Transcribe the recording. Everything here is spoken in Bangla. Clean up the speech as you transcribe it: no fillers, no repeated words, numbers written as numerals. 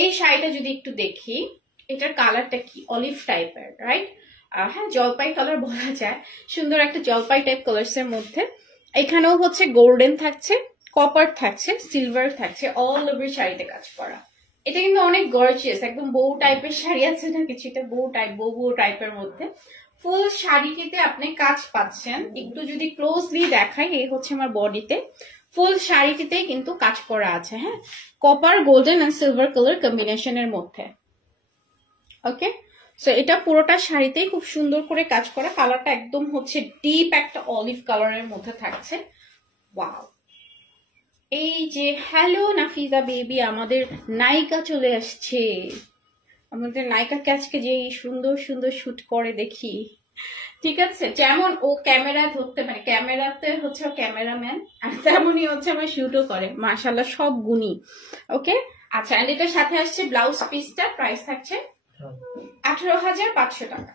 এই শাড়িটা যদি একটু দেখি, এটার কালারটা কি অলিভ টাইপের, রাইট? হ্যাঁ, জলপাই কালার বলা যায়। সুন্দর একটা জলপাই টাইপ কালার্স এর মধ্যে এখানেও হচ্ছে গোল্ডেন থাকছে, কপার থাকছে, সিলভার থাকছে, অল ওভার শাড়িতে কাজ করা। এটা কিন্তু অনেক গর্জিয়াস, একদম বউ টাইপের শাড়ি আছে না কিছুটা, বউ টাইপের মধ্যে ফুল শাড়িটিতে আপনি কাজ পাচ্ছেন। একটু যদি ক্লোজলি দেখাই, এই হচ্ছে আমার বডিতে ফুল শাড়িটিতে কিন্তু কাজ করা আছে। হ্যাঁ, copper, golden and silver colour কম্বিনেশনের মধ্যে। ওকে, সো এটা পুরোটা শাড়িতেই খুব সুন্দর করে কাজ করা। কালারটা একদম হচ্ছে ডিপ একটা অলিভ কালারের মধ্যে থাকছে। ওয়াও, এই যে হ্যালো নাফিজা বেবি, আমাদের নায়িকা চলে আসছে। আমাদের নায়িকাকে আজকে যে সুন্দর সুন্দর শুট করে দেখি, ঠিক আছে? যেমন ও ক্যামেরা ধরতে, মানে ক্যামেরাতে হচ্ছে ও ক্যামেরাম্যান, আর তেমনই হচ্ছে আমার শুটও করে। মাশাআল্লাহ, সব গুণী। ওকে, আচ্ছা, এটার সাথে আসছে ব্লাউজ পিসটা, প্রাইস থাকছে 18,500 টাকা।